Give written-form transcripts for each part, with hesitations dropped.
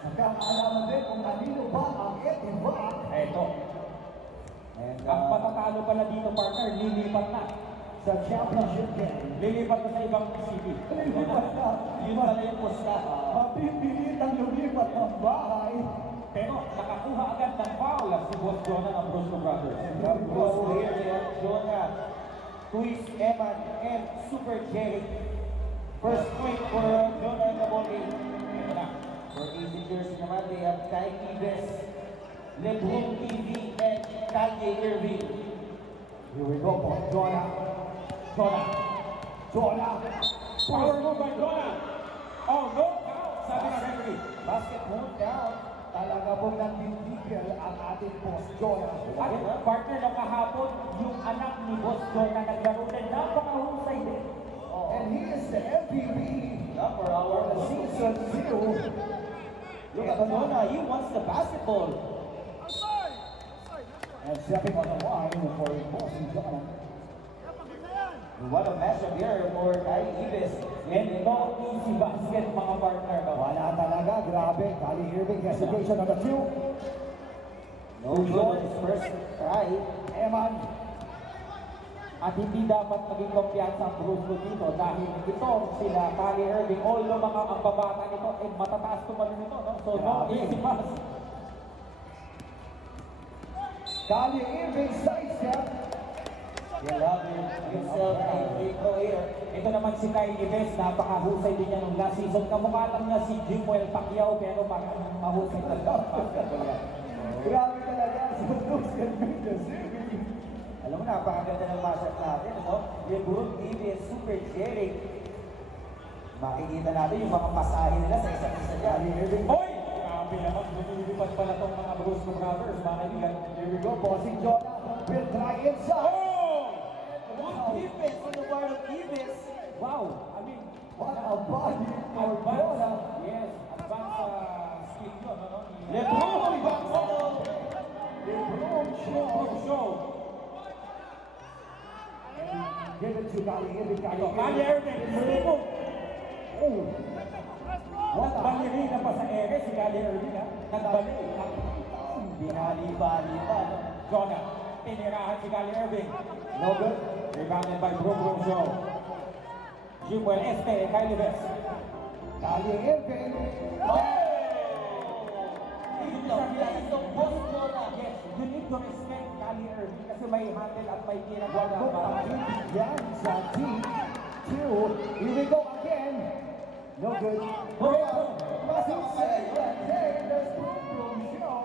Nagkakaalaman din kung kanino ba ang iba. Eto. Ang patatalo pala dito, partner, lilipat na Sa championship game. lilipat na sa ibang city. Lilipat na. Yun pala yung posta. Mapipilitang lumipat ng bahay. Pero nakakuha agad ng foul si Boss Jonah ng Brusco Brothers. Boss here, they have Jonah, Twist, Eman, and Super Jerry. First point for Jonah in the ball game. Ito na. For Easy Jersey naman, they have Kai Ives, LeBron TV, and Kanye Irving. Here we go po. Jonah. Power move by Jonah. Oh, no foul, sabi ng referee. Basket hold down. Talaga pong nagtitigil ang ating boss Jonah. At partner na kahapon, yung anak ni Boss Jonah naglaro din. Napakahusay din. And he is the MVP For our for the season 2. Look at Jonah, he wants the basketball. And stepping on the line for boss Jonah. What a matchup here for Kai Ives. And no easy basket, mga partner. Wala talaga, grabe. Kali Irving, hesitation on the 2. No good on his first try. Eman. At hindi dapat maging kumpiyansa ang Brusco dito dahil ito sila Kali Irving, although mga ang babata nito, matataas tumalun nito, no? So no easy pass. Kali Irving sidestep. He'll have himself a free throw here. Ito naman si Kai Ives, napakahusay din niya nung last season. Kamukha lang niya si Jimwell Pacquiao, pero mahusay talaga ang basketball yan. Grabe talaga. Suntos can beat the city. Alam mo, napakaganda ng matchup natin, ano? LeBron TV and Super Jerry. Makikita natin yung mga pasahe nila sa isa't isa dyan. Kali Irving. Hoy! Grabe naman, lumilipad pala itong mga Brusco Brothers, mga kaibigan. Here we go, bossing Jonah. Will try inside. Good defense on the part of Ives. Wow! I mean, What a body for advance, Jonah. yes, advance skill yun, ano? LeBron basketball. LeBron show. Show! Give it to Kali Irving. Ito, Kali Irving, Slipo! Oh. What a Baliri na pa sa ere si Kali Irving, ha? Nagbali. Binali-bali pa, no? Jonah, tinirahan si Kali Irving. no good. Rebounded by Brooklyn Show. Jimwell Este, Kyle Ives. Kali Irving. Yes, you need to respect Kali Irving kasi may handle at may ginagawa na Good para. yan sa team 2. Here we go again. No good. Massive save. There's Brooklyn show.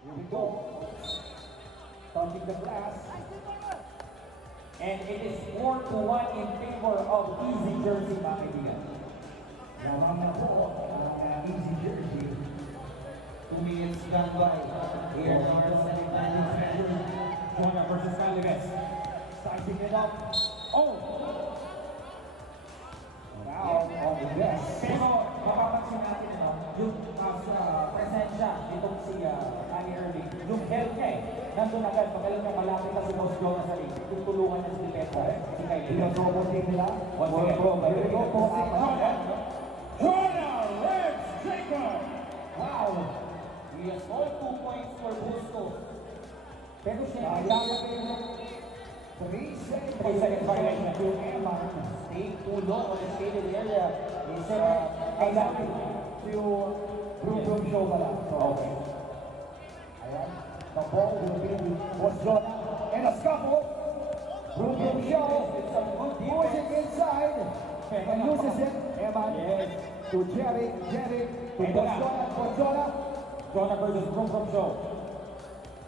Here we go. Touching the glass. And it is 4-1 in favor of Easy Jersey, mga kaibigan. Naman na po ang Easy Jersey. 2 minutes gone by. Here in our semifinal session. Jonah versus Kyle Ives. Sizing it up. Oh! Now on the best. Pero mapapansin natin yung sa presensya itong si Kali Irving, yung health niya nandun agad, pag alam niya malapit na si Boss Jonah sa ring, yung tulungan niya si Depetra, si Kyle Ives. Pinasobo din nila. Once again, Here we go po. Jonah Rex Jacob! Wow. He has all 2 points for Brusco. Pero siya, dapat yung 3 seconds. 3 seconds violation. To Eman. Staying too long on the shaded area is Exactly. To Brooklyn show pala. So, Okay. ayan. The ball will be was Jonah. And a scuffle. Brooklyn show. Moves it inside. And uses it. Eman. Yes. To Jerry. Jerry. To Ito na. Jonah. Jonah versus Brooklyn Show.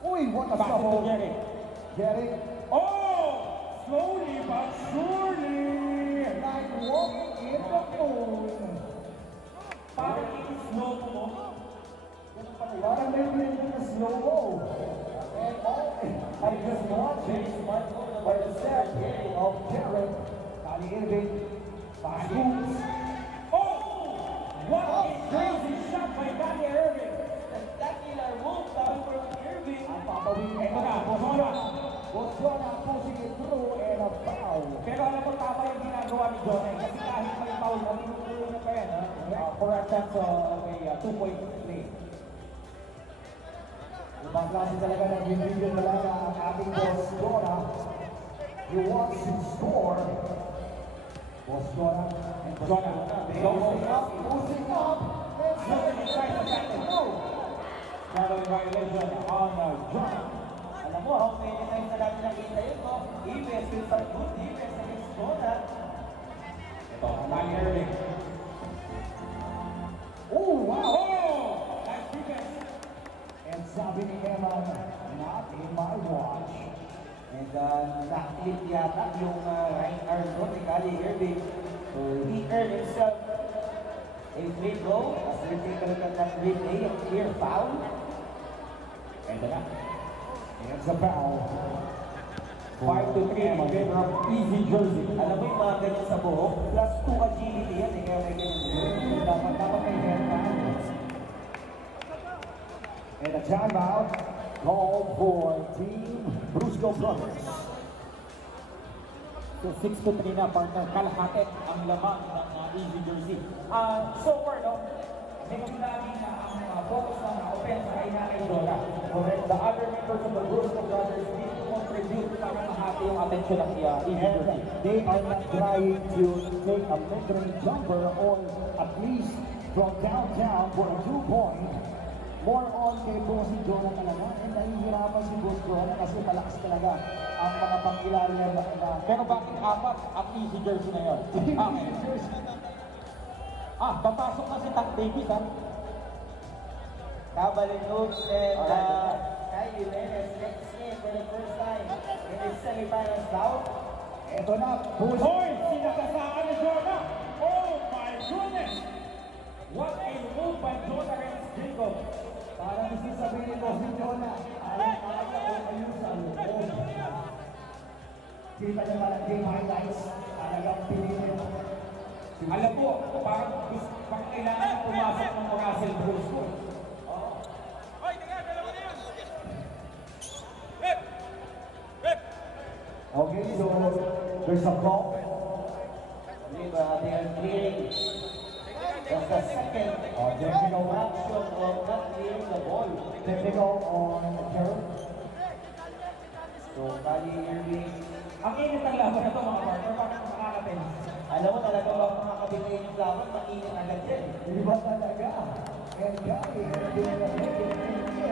Uy, what a Back to scuffle. Jerry. Jerry. Oh! Slowly but surely! Like walking in the moon. Parang i-slow mo. Ganun pala yun. Parang maybe in the slow-mo. And all, I just watching by the step of Jerry. Kali Irving. Pass moves. Oh! What a crazy shot by Kali Irving! that killer move coming from Irving. Ang papawin Ito na, Jonah. Jonah pushing it through and a foul. Pero alam mo, tama yung ginagawa ni Jonah. Kasi kahit may foul, matinutulong na pa yan. Ha? for a chance of a 2-point play. Ibang klase talaga ng bibigyan talaga ang ating boss Dora. He wants to score. Boss Dora. And Jonah, Pushing up. usually tries to catch it. Traveling violation on Jonah. Alam mo, how many times na natin nakita yun, no? Ives with some good defense against Jonah. Ito, Manny Erling. Oh, wow! Oh! Nice defense. And sabi ni Eman, not in my watch. And nakilip yata yung right arm doon ni Kali Irving. So he earned himself a free throw. As we take a look at that replay, a clear foul. Ito na. It's a foul. 5-3 in favor of Easy Jersey. Alam mo yung mga ganyan sa buhok, plus 2 agility yan, kaya may ganyan. Dapat may haircut. And a timeout called for Team Brusco Brothers. So 6-3 na, partner. Kalahati ang lamang ng Easy Jersey. So far, no? May sinabi na ang focus ng offense ay na kay Jonah. The other members of the Brusco Brothers need to contribute para mahati yung attention ng Easy Jersey. And they are not trying to take a mid-range jumper or at least from downtown for a 2-point. More on kay Bossy Jonah talaga. And nahihirapan si Boss Jonah kasi malakas talaga ang mga pang-ilalim na. Pero bakit apat ang Easy Jersey na yun? Papasok na si Tank Davis, ha? Cabalin Hoops and Kyle Jimenez next in for the first time in his semifinals bout. Ito na, Boss. Hoy! Sinakasaan ni Jonah! Oh my goodness! What a move by Jonah against Jacob! Parang gusto sabihin ni Bossy Jonah, alam ko ayusan. Kita niya parang game highlights, talagang pinili. Alam mo, parang kailangan na pumasok ng Russell Brusco. Okay, so there's a ball. They are clearing. That's the second Technical action of not clearing the ball. Technical on Carol. So, Kali Irving, Ang init ng laban na ito, mga partner, bakit makakatin? alam mo talaga ba makakabigay yung laban, mainit agad yan. Iba talaga. And Kali Irving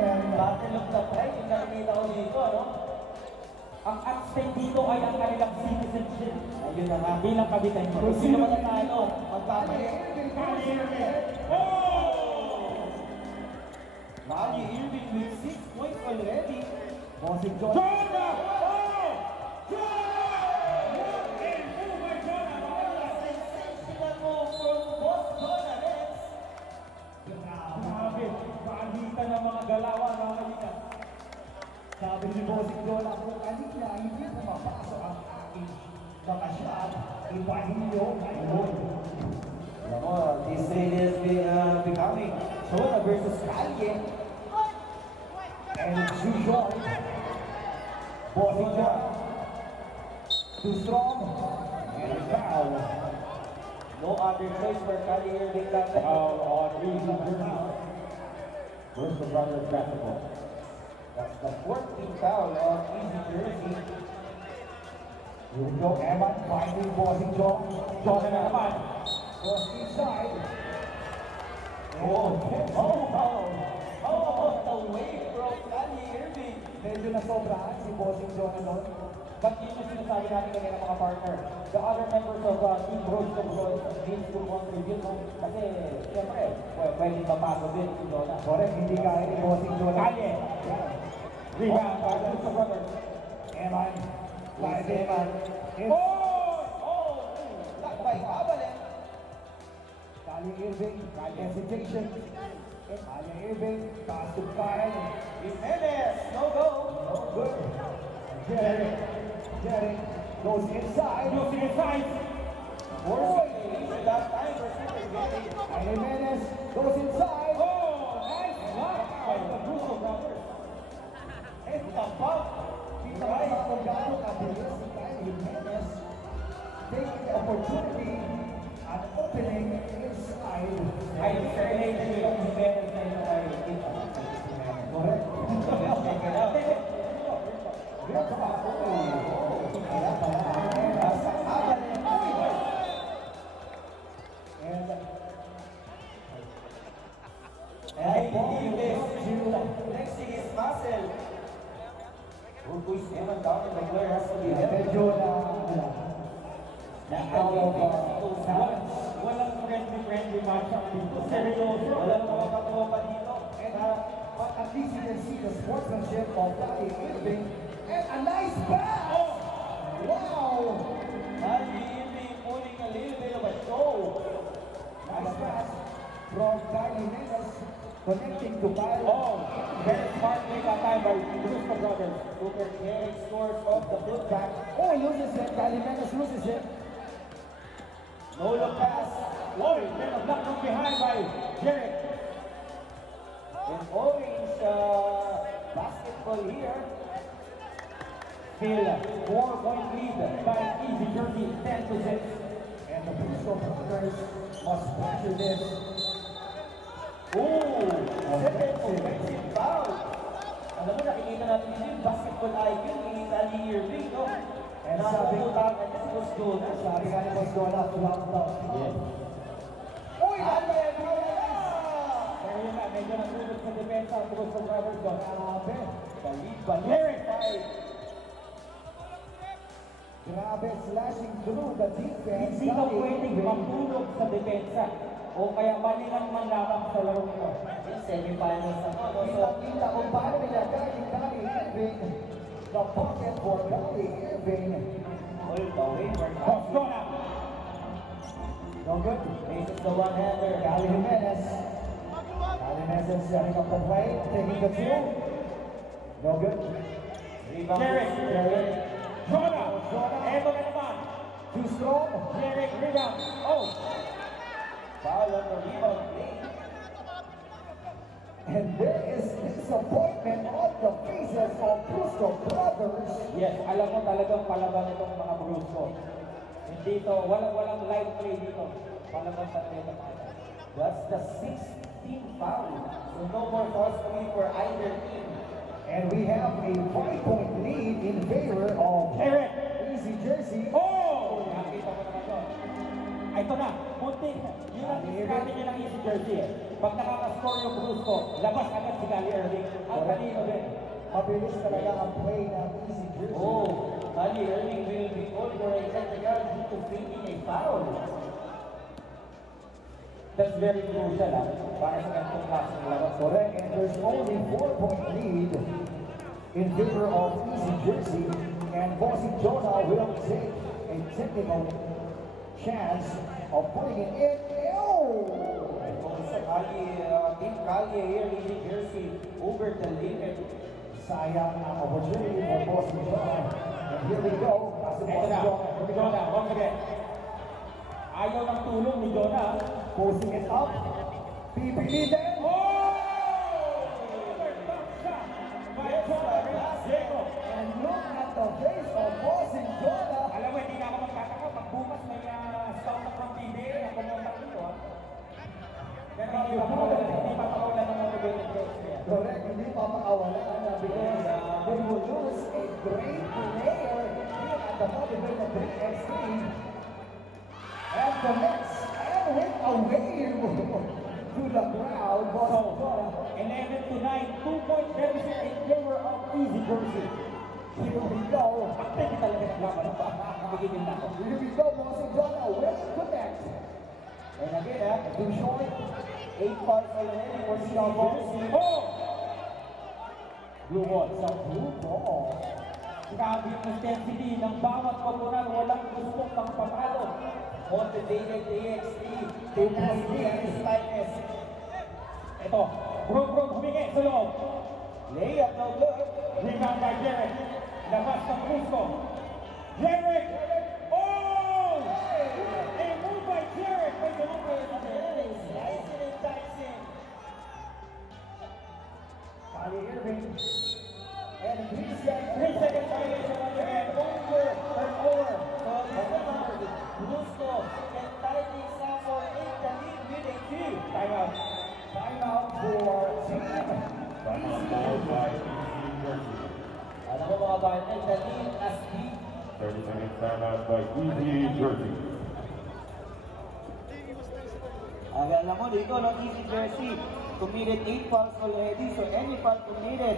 and Battle of the Pride, yung nakikita ko dito, ano? Ang at stake dito ay ang kanilang citizenship. Ayun na nga. Bilang kabitan mo. Kung sino man nanalo, magpapalit. Kali Irving with 6 points already. Bossy Jonah. Jonah! Oh! Jonah! What a move by Jonah! Sensational move from Boss Jonah Reds. Grabe! Pagitan ng mga galawan, mga kaibigan. Sabi ni Bossy Jonah, kung kanina hindi pumapasok ang aking mga shot, ipahin niyo ngayon. Alam mo, this really has been becoming Jonah versus Kali. And it's too short. Bossy Jonah. Too strong. And a foul. No other choice for Kali Irving that time. Foul on Easy Jersey. Brusco Brothers basketball. That's the 14th foul of Easy Jersey. Here we go, Eman finding Bossy Jonah. Jonah na naman. Cross inside. Oh, the wave from Kali Irving. Medyo nasobrahan si Bossy Jonah noon. But yun yung sinasabi natin kanina mga partner. The other members of Team Brusco Brothers needs to contribute. No? Kasi, siyempre, pwede mapasok din si Jonah. Correct, hindi kaya ni Bossy Jonah. Kaya. Rebound by Brusco Brothers. Eman. Five Eman. Lock by Cabalin. Kali Irving. Hesitation. Kali Irving. Pass to Kyle. Jimenez, no go. No good. Jerry goes inside. Using his size. Forcing that time for Super Jerry. And Jimenez goes inside. Oh, nice block by the Brusco Brothers. And the pump. Kita mo kung gaano kabilis si Kyle Jimenez. Taking the opportunity and opening inside. I Jimenez na ito ay Correct. check it out. Good job. Kaya pala. Nasa abal niya. And next thing is Marcel. Who push Evan down and the player has to be held. Medyo Walang friendly matchup dito. Seryoso. Walang mga katropa dito. And but at least you can see the sportsmanship of Danny Irving. And a nice pass! Wow! Danny Irving pulling a little bit of a show. Nice pass from Danny Mendes connecting to Kyle. Oh, very smart play that time by Brusco brothers. Super Carey scores off the putback. Oh, loses it. Danny Mendes loses it. No look pass. Oh, then a block from behind by Jarrett. And orange basketball here. Still 4-point lead by Easy Jersey, 10-6. And the Brusco brothers must pressure this. Oh, second offensive foul. Alam mo, nakikita natin yung basketball IQ ni Danny Irving, no? And sabi nga ni Boss Dona, throughout the Yes. Uy! Pero yun na, medyo nagulog sa depensa ang Brusco brothers doon. Grabe. Jarrett! Grabe, slashing through the defense. Hindi ka pwedeng magtulog sa depensa o kaya malingan man lamang sa laro nito. Yung semifinals na po, no? So, Kita kung paano nilagay ni Danny Irving the pocket for Danny Irving. all the way for Boscona! No good. Faces the one-hander. Cali Jimenez. Cali Jimenez setting up the play, taking the two. No good. Rebound. Jarrett! Jonah! Eto na naman! Too strong. Jarrett, rebound! Oh! Foul on the rebound play. And there is disappointment on the faces of Brusco brothers. Yes, alam mo talagang palaban itong mga Brusco. Hindi to, walang live play dito. Palaban sa ito. That's the 16th foul. So no more fouls coming for either team. And we have a 5-point lead in favor of Jarrett! Easy Jersey. Oh! Nakita mo naman doon. Ito na, muntik. Yun ang strategy ng Easy Jersey eh. Pag nakaka-score yung Brusco, labas agad si Cali Irving. Ang kanino din. Mabilis talaga ang play ng Easy Jersey. Oh, Danny Irving will be called for a technical due to faking a foul. That's very crucial para sa ganitong klaseng laro. Correct, and there's only 4-point lead in favor of Easy Jersey, and Bossy Jonah will take a technical chance of putting it in. Team Cali here in New Jersey over the limit. Sayang ang opportunity for Bossy Jonah. And here we go. Pasok Ito Bossy na, Jonah. Jonah, once again. Ayaw ng tulong ni Jonah. Posting it up. Pipilitin. Oh! By Jonah Diego. And look at the face of Bossy Jonah. Alam mo, hindi na ako magtataka. Pag bukas may scout na from PBA na pumunta dito. Pero hindi pa pakawala ng motivated coach niya. Correct, hindi pa makawala because they will lose a great player here at the motivated 3x3. And the next, and with a wave to the crowd, Bossy Jonah. 11-9, 2-point deficit in favor of Easy Jersey. Here we go. Pagtindi talaga ng laban. Nagiging na ako. Here we go, Bossy Jonah will connect. And again, too short. 8 fouls already for Easy Jersey. Oh! Blue ball. Sa blue ball. Grabe yung intensity ng bawat koponan. Walang gustong pangpapalo. Motivated AXT. Tenacity and his lightness. Ito, Brum humingi sa loob. Layup no good. Rebound by Jarrett. Labas ng Brusco. Jarrett! Oh! A move by Jarrett. May dumapay sa Jarrett. Slicing and dicing. Cali Irving. And 3 seconds. 3 seconds violation on the head. Turnover. So Brusco can tie things up or take the lead with a 2. Timeout. Timeout. partner, the lead as lead. 30 seconds timeout by Easy Jersey. Alam mo dito, no, Easy Jersey committed 8 fouls already, so any foul committed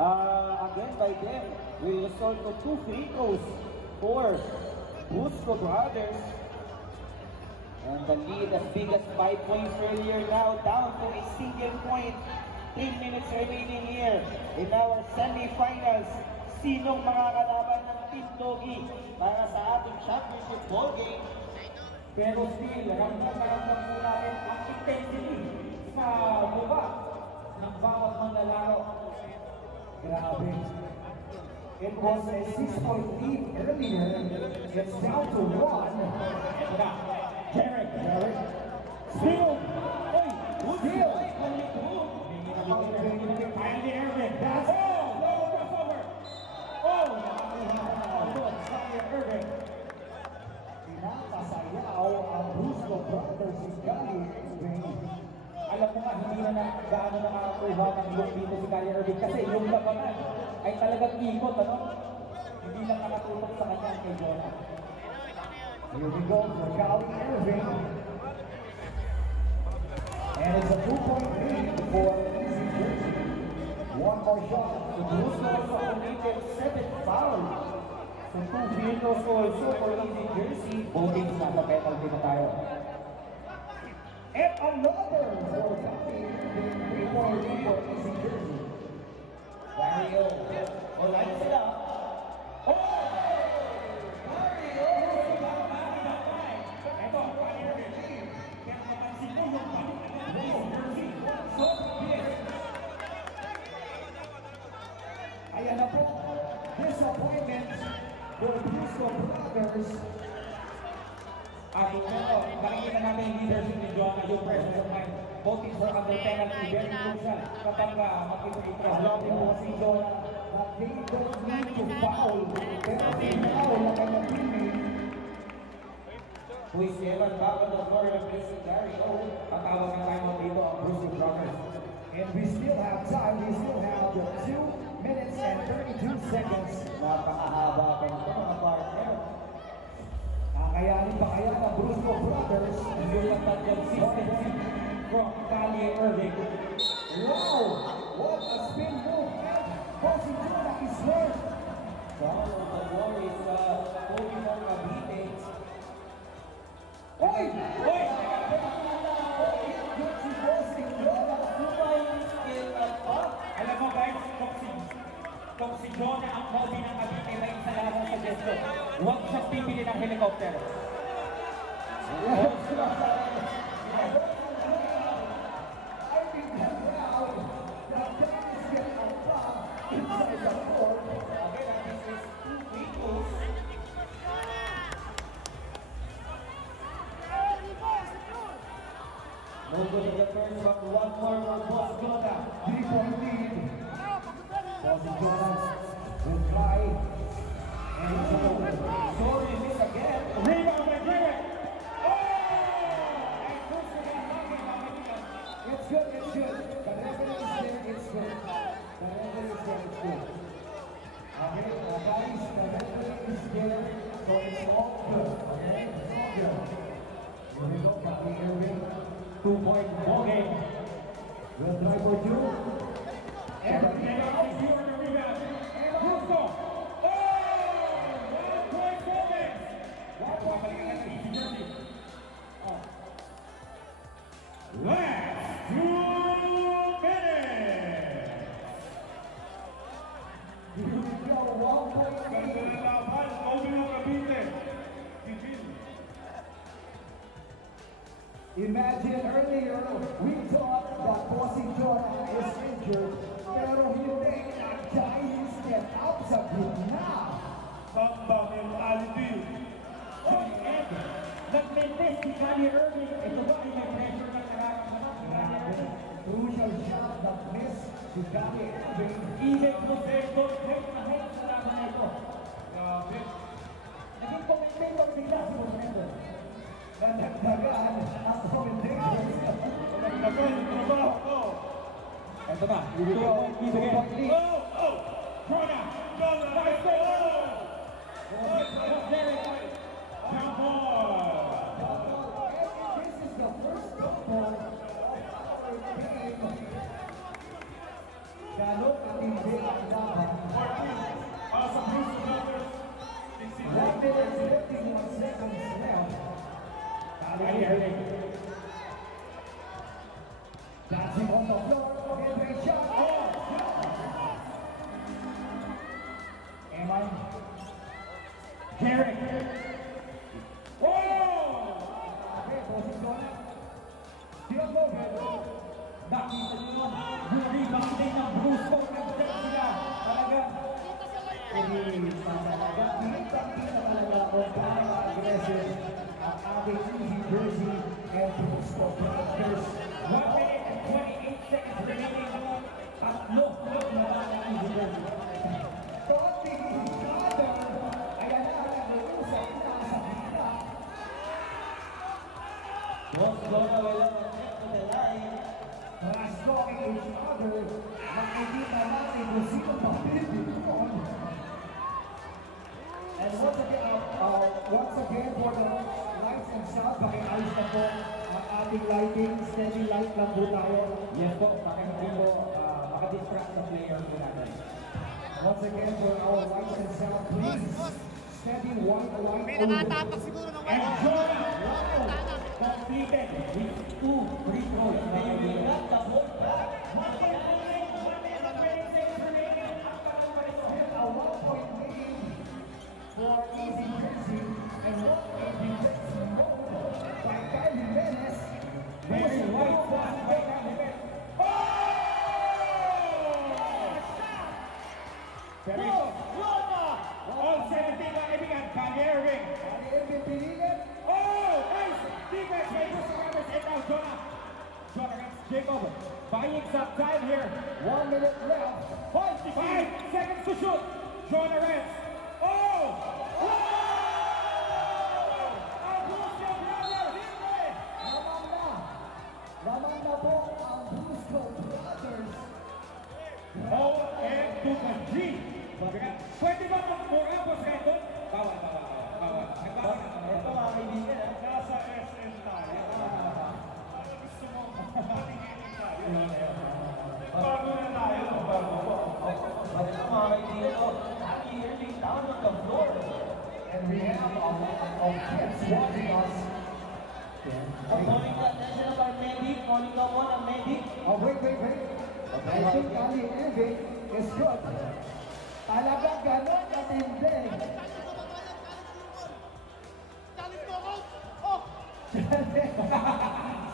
again by them will result to 2 free throws for Busco Brothers. And the lead as big as 5 points earlier now, down to a single point. 3 minutes remaining here in our semi-finals. Sinong makakalaban ng Team Doggy para sa ating championship ball game? Pero still, ramdam po natin ang intensity sa buba ng bawat manlalaro. Grabe. It was a 6-point lead earlier. It's down to 1. Ito na, Jarek. Steal. Oy! Steal. Finally, Irving. That's all! No crossover! Oh! Nakakuha sa Irving. Pinakasayaw ang Busco Brothers si Gary Irving. Alam mo nga, hindi na gaano nakakakuha ng look dito si Kyrie Irving kasi yung labanan ay talagang ikot, ano? Hindi lang nakatutok sa kanya kay Jonah. Here we go for Gary Irving. And it's a 2-point lead for Easy Jersey. One more shot. The Busco also committed 7 fouls. So 2 free throws also for Easy Jersey. Both teams nasa penalty na tayo. And another for Gary Irving. 3-point lead for Easy Jersey. Mario. Online sila. Ito, Kyrie Irving. Kaya napansin ko yung balik na Easy Jersey. So, yes. Ayan na po. Disappointment for Busco Brothers. At pero, nakikita namin yung leadership ni Jonah, yung presence of mind. Both teams were under penalty, very crucial kapag makikita Alam niyo po si Jonah that they don't need to foul. Pero foul na kanyang teammate. Who is Evan back on the floor replacing Gary O. Patawag ng timeout dito ang Busco Brothers. And we still have time. We still have 2 minutes and 32 seconds. Napakahaba pa nito mga partner. Kakayanin ba kaya ng Busco Brothers? Yung consistency from Kyrie Irving. Wow! What a spin move! Bossy Jonah is hurt. Down on the floor is Kobe from Cavite. Oy! Oy! Good si Bossy Jonah. Kumain skill at pop. Alam mo guys, kung si Jonah ang Kobe ng Cavite na isa lang ang suggestion, huwag siyang pipili ng helicopter. I think that now, the tennis get a pop inside the court. Again, this is 2 free throws. No good in the first, but 1 more for Boss Jonah. 3-point lead. Bossy Jonah will try. And it's over. Sorry, miss again. Rebound by Jarek! It's good, it's good. The referee is there, it's good. The referee is there, it's good. Okay, guys, the referee is there, so it's all good. Okay, it's all good. Here we go, Gary Irving. 2-point ball game. We'll try for 2. And you are the rebound. Busco! Oh! 1-point ball game. 1-point lead. Easy Jersey. Oh. Last 2 minutes. Here we go, 1-point lead. Imagine earlier, we thought that Bossy Jonah is injured, pero hindi, nag-dying step out sa gitna. Nag-maintain si Kyrie Irving. Ito ba ay may pressure na nararamdaman si Kyrie Irving? Crucial shot that missed si Gary Irving. Even Roberto break ahead sa laban na ito. Naging commentator bigla si Roberto. Nadagdagan ang commentators. Ito na, 2-point lead again. Two-point lead. Jonah! Nice Jump ball. This is the first couple of our game. Ganun katindi ang laban. 14. Sa Bruce Brothers. 1 minute 51 seconds left. Ali Erling. Dancing on the floor. Mid-range shot. Oh! Eman. Derek. Okay, posisyon. Still moving. Nakita nyo yun, yung rebounding ng Bruce Cole, nag-break sila. Talaga. Kita talaga kung paano aggressive ang ating Easy Jersey and Bruce Brothers. 1 minute and 28 seconds remaining. Tatlo na lang ang Easy Jersey. Taunting each other. Ayan na, nag-uusap na sa gitna. Boss Donna will connect to the line. Trash talking each other. Makikita natin kung sino mapipiliton. And once again for the lights and sound, pakiayos na po ang ating lighting. Steady light lang po tayo. Yes po, hindi po makadistract sa player po natin. Once again for our lights and sound, please. Steady white light. May nakatapak siguro ng And wala. Jordan completed with 2 free throws. They got the ball back. 1 minute and 26 remaining. Ang parang pa rin. A 1-point lead for Easy Jersey and 1-point defense mode by Kyle Jimenez. Very white pass by Kyle. Pero ito, all 17 na kaibigan, Kyrie Irving. Kali Irving pinilin. Oh, nice defense by Bruce Brothers. And now Jonah against Jacob. Buying some time here. 1 minute left. 5 seconds to shoot. Jonah Rents. Oh! Ang Bruce Brothers. Naman na po ang Brusco Brothers. Oh, and to the G. Pwede ba mag-murapos kayo doon? Bawal. Nagbawa na. Ito mga kaibigan, ha? Nasa SM tayo. Gusto mo patingin tayo. Bago na tayo. Bago po. But ito mga kaibigan, Kyrie Irving down on the floor. And we have a lot of kids watching us. Calling the attention of our medic, calling the one ang medic. Oh, wait. I think Kali Irving is good. Talaga ganon katindi. Challenge mo ako. Oh!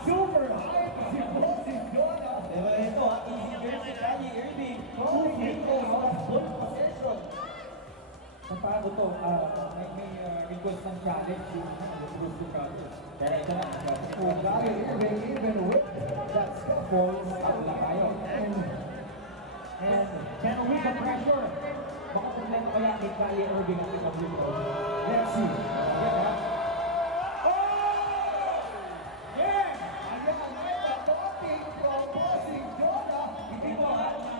Super hype si Bossy Donna. Diba ito, Easy Jersey, Kyrie Irving. 2 free throws on full possession. Sa paano to, may request ng challenge yung Bruce Brothers. Pero ito na. Kali Irving even with that scaffold. Wala tayo. And Can we the pressure? Baka problema kaya kay Kyrie Irving at ikaw dito. let's see. Yeah, ha? Oh! Yeah! Ayan, taunting from Bossy Donna. Hindi ko alam na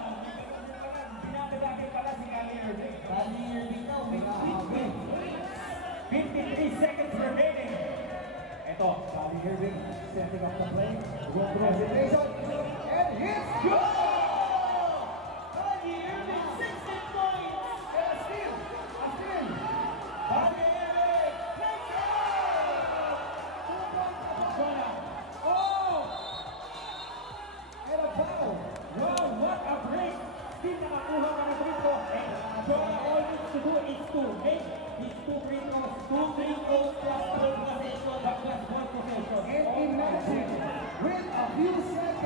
binatagagin pala si Kyrie Irving. Kyrie Irving now, may 53 seconds remaining. Ito. Kali Irving setting up the play. Good presentation. And hits good! Kyrie Irving, 16 points! And a steal! Kyrie Irving, takes it! Jonah. Oh! And a foul. Wow, what a break! Still nakakuha ka ng free throw. And Jonah, all needs to do is to make his 2 free throws. 2 free throws plus 1 possession. Plus 1 possession. And imagine, with a few seconds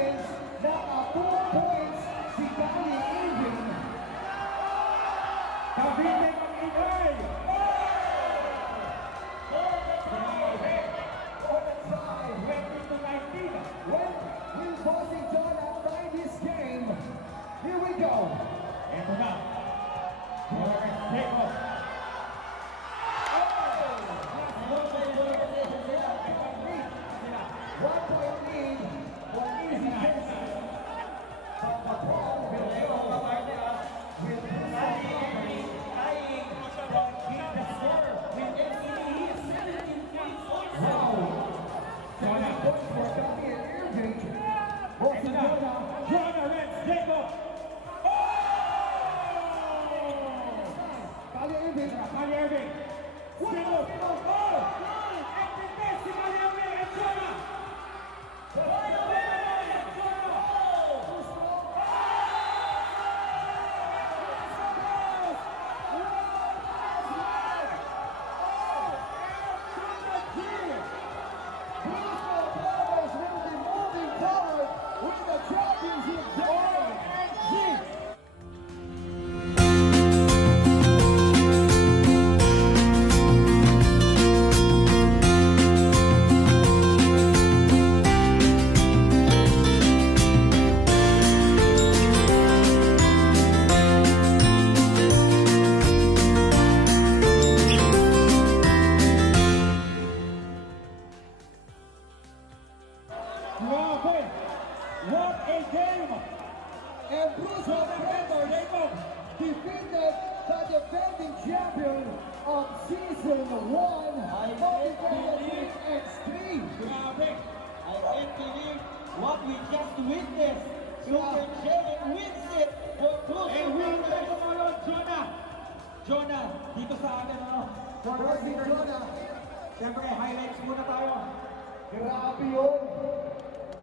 ladies and gentlemen, Grabe! What a game! and Bruce McGregor defeated the defending champion of season 1 Motivated Extreme. Grabe! I can't believe what we just witnessed. Super Jared wins it for Bruce And we will McGregor. tomorrow, Jonah! Jonah, dito sa atin, ano? For Grabe, Jonah. Siyempre, highlights muna tayo. Grabe yun.